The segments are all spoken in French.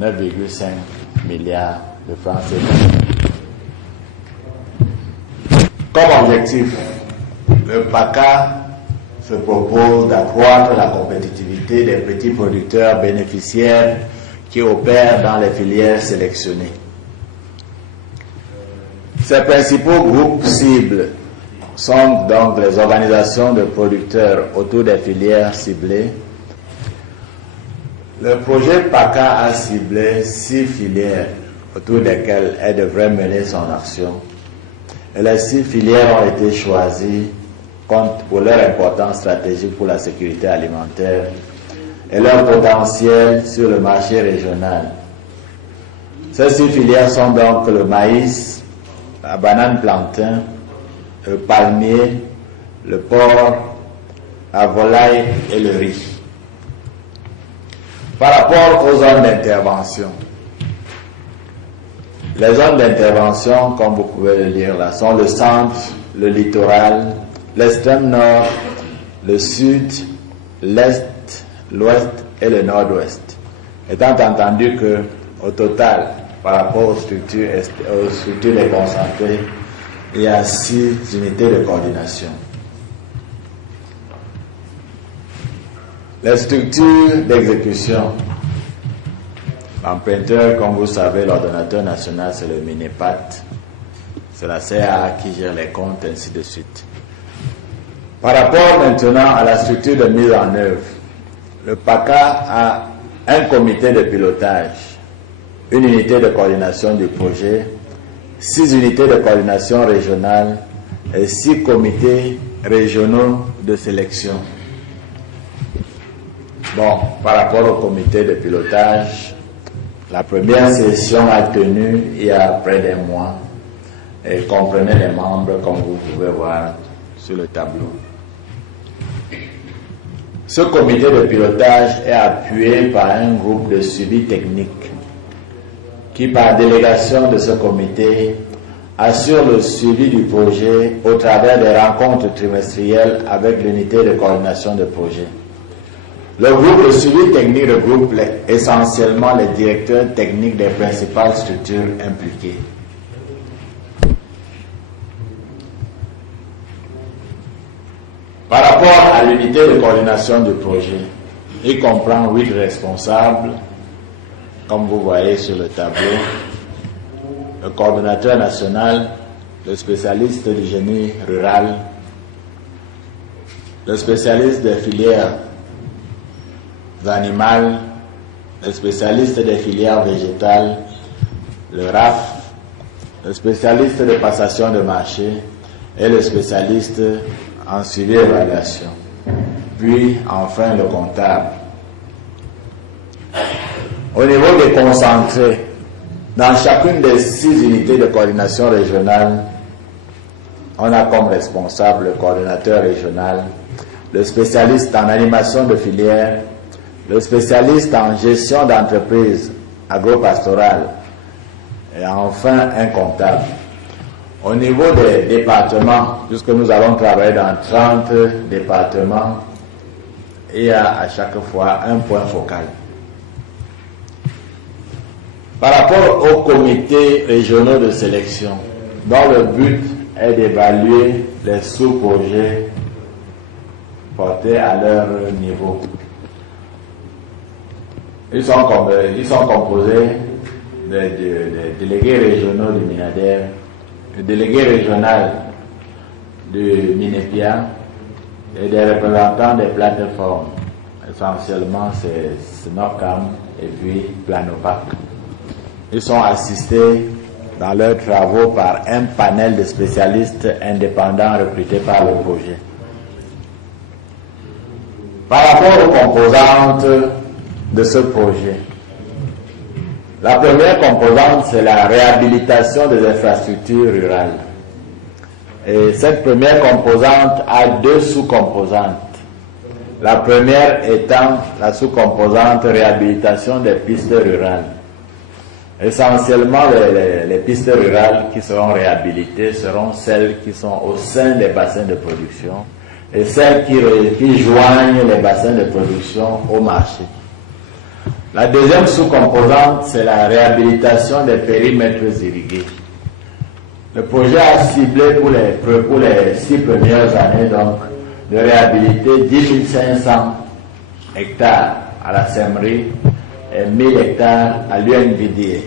9,5 milliards de francs CFA. Comme objectif, le PACA se propose d'accroître la compétitivité des petits producteurs bénéficiaires qui opèrent dans les filières sélectionnées. Ces principaux groupes cibles sont donc les organisations de producteurs autour des filières ciblées. Le projet PACA a ciblé 6 filières autour desquelles elle devrait mener son action. Et les 6 filières ont été choisies pour leur importance stratégique pour la sécurité alimentaire et leur potentiel sur le marché régional. Ces 6 filières sont donc le maïs, la banane plantain, le palmier, le porc, la volaille et le riz. Par rapport aux zones d'intervention, les zones d'intervention, comme vous pouvez le lire là, sont le centre, le littoral, l'extrême nord, le sud, l'est, l'ouest et le nord-ouest. Étant entendu que, au total, par rapport aux structures déconcentrées, il y a 6 unités de coordination. Les structures d'exécution. L'emprunteur, comme vous savez, l'ordonnateur national, c'est le MINEPAT. C'est la CA qui gère les comptes, ainsi de suite. Par rapport maintenant à la structure de mise en œuvre, le PACA a un comité de pilotage, une unité de coordination du projet, 6 unités de coordination régionale et 6 comités régionaux de sélection. Bon, par rapport au comité de pilotage, la première session a tenu il y a près d'un mois et comprenait les membres comme vous pouvez voir sur le tableau. Ce comité de pilotage est appuyé par un groupe de suivi technique qui, par délégation de ce comité, assure le suivi du projet au travers des rencontres trimestrielles avec l'unité de coordination de projet. Le groupe de suivi technique regroupe essentiellement les directeurs techniques des principales structures impliquées. Par rapport à l'unité de coordination du projet, il comprend 8 responsables, comme vous voyez sur le tableau, le coordonnateur national, le spécialiste du génie rural, le spécialiste des filières animales, le spécialiste des filières végétales, le RAF, le spécialiste de passation de marché et le spécialiste en suivi et évaluation, puis enfin le comptable. Au niveau des concentrés, dans chacune des 6 unités de coordination régionale, on a comme responsable le coordonnateur régional, le spécialiste en animation de filière, le spécialiste en gestion d'entreprise agro-pastorale et enfin un comptable. Au niveau des départements, puisque nous allons travailler dans 30 départements, il y a à chaque fois un point focal. Par rapport aux comités régionaux de sélection, dont le but est d'évaluer les sous-projets portés à leur niveau. Ils sont composés des délégués régionaux du MINADER, du délégué régional du MINEPIA et des représentants des plateformes. Essentiellement, c'est SNOCAM et puis Planopac. Ils sont assistés dans leurs travaux par un panel de spécialistes indépendants recrutés par le projet. Par rapport aux composantes de ce projet, la première composante, c'est la réhabilitation des infrastructures rurales. Et cette première composante a 2 sous-composantes. La première étant la sous-composante réhabilitation des pistes rurales. Essentiellement, les pistes rurales qui seront réhabilitées seront celles qui sont au sein des bassins de production et celles qui joignent les bassins de production au marché. La deuxième sous-composante, c'est la réhabilitation des périmètres irrigués. Le projet a ciblé pour les 6 premières années, donc, de réhabiliter 10 500 hectares à la Sèmerie et 1000 hectares à l'UNVDA.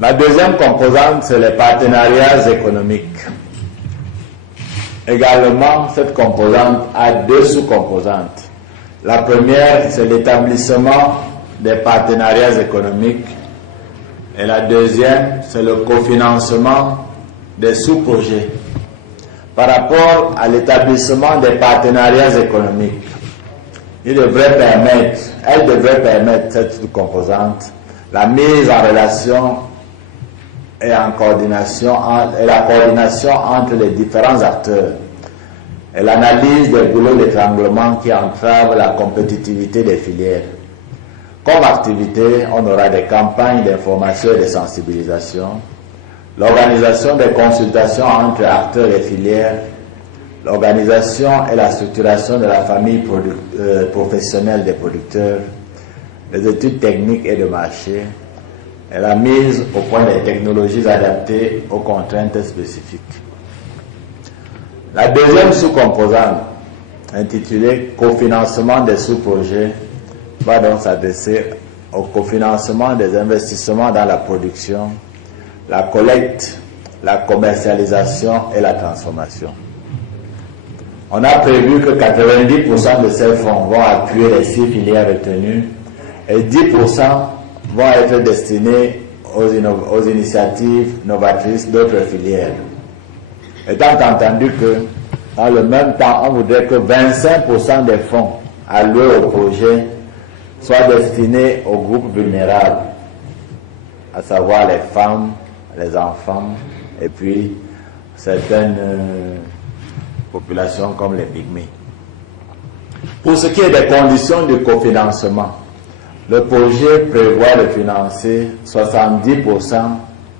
La deuxième composante, c'est les partenariats économiques. Également, cette composante a 2 sous-composantes. La première, c'est l'établissement des partenariats économiques. Et la deuxième, c'est le cofinancement des sous-projets. Par rapport à l'établissement des partenariats économiques, elle devrait permettre cette sous-composante la mise en relation et la coordination entre les différents acteurs et l'analyse des goulots d'étranglement qui entravent la compétitivité des filières. Comme activité, on aura des campagnes d'information et de sensibilisation, l'organisation des consultations entre acteurs et filières, l'organisation et la structuration de la famille professionnelle des producteurs, les études techniques et de marché, et la mise au point des technologies adaptées aux contraintes spécifiques. La deuxième sous-composante, intitulée cofinancement des sous-projets, va donc s'adresser au cofinancement des investissements dans la production, la collecte, la commercialisation et la transformation. On a prévu que 90% de ces fonds vont appuyer les 6 filières retenues et 10% vont être destinés aux initiatives novatrices d'autres filières. Étant entendu que, dans le même temps, on voudrait que 25% des fonds alloués au projet soient destinés aux groupes vulnérables, à savoir les femmes, les enfants, et puis certaines populations comme les pygmées. Pour ce qui est des conditions du cofinancement, le projet prévoit de financer 70%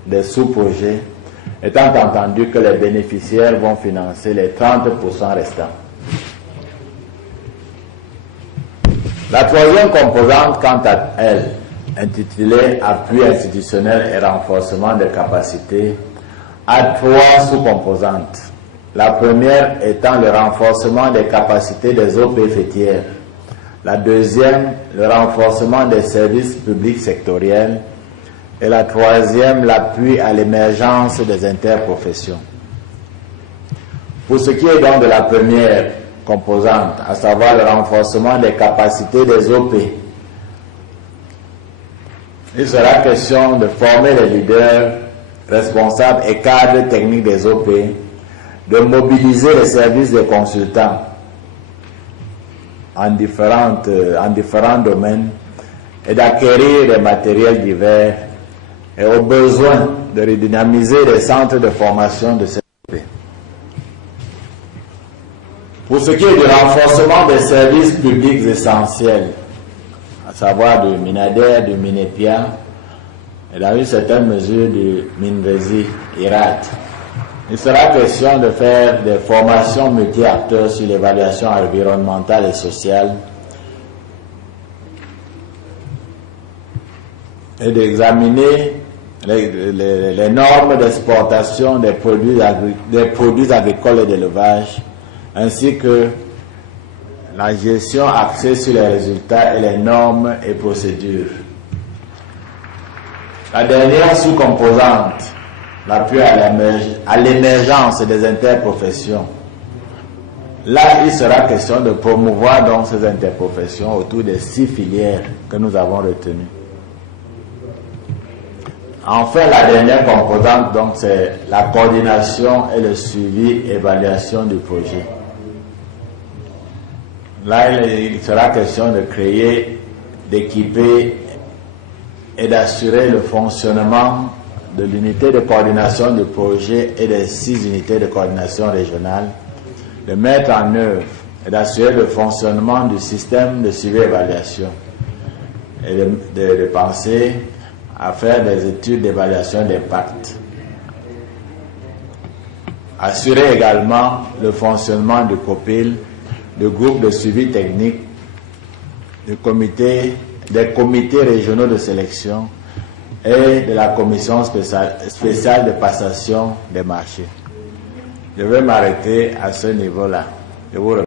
des sous-projets, étant entendu que les bénéficiaires vont financer les 30% restants. La troisième composante, quant à elle, intitulée Appui institutionnel et renforcement des capacités, a 3 sous-composantes. La première étant le renforcement des capacités des OP fêtières. La deuxième, le renforcement des services publics sectoriels. Et la troisième, l'appui à l'émergence des interprofessions. Pour ce qui est donc de la première composante, à savoir le renforcement des capacités des OP, il sera question de former les leaders, responsables et cadres techniques des OP, de mobiliser les services des consultants en différents domaines et d'acquérir des matériels divers et au besoin de redynamiser les centres de formation de ces OP. Pour ce qui est du renforcement des services publics essentiels, à savoir du MINADER, du MINEPIA, et dans une certaine mesure du MINRESI, IRAT, il sera question de faire des formations multi-acteurs sur l'évaluation environnementale et sociale et d'examiner les normes d'exportation des produits agricoles et d'élevage, ainsi que la gestion axée sur les résultats et les normes et procédures. La dernière sous-composante, l'appui à l'émergence des interprofessions. Là, il sera question de promouvoir donc ces interprofessions autour des 6 filières que nous avons retenues. Enfin, la dernière composante, donc, c'est la coordination et le suivi et évaluation du projet. Là, il sera question de créer, d'équiper et d'assurer le fonctionnement de l'unité de coordination du projet et des 6 unités de coordination régionale, de mettre en œuvre et d'assurer le fonctionnement du système de suivi et évaluation et de penser à faire des études d'évaluation d'impact. Assurer également le fonctionnement du COPIL, du groupe de suivi technique, des comités régionaux de sélection et de la commission spéciale de passation des marchés. Je vais m'arrêter à ce niveau-là. Je vous remercie.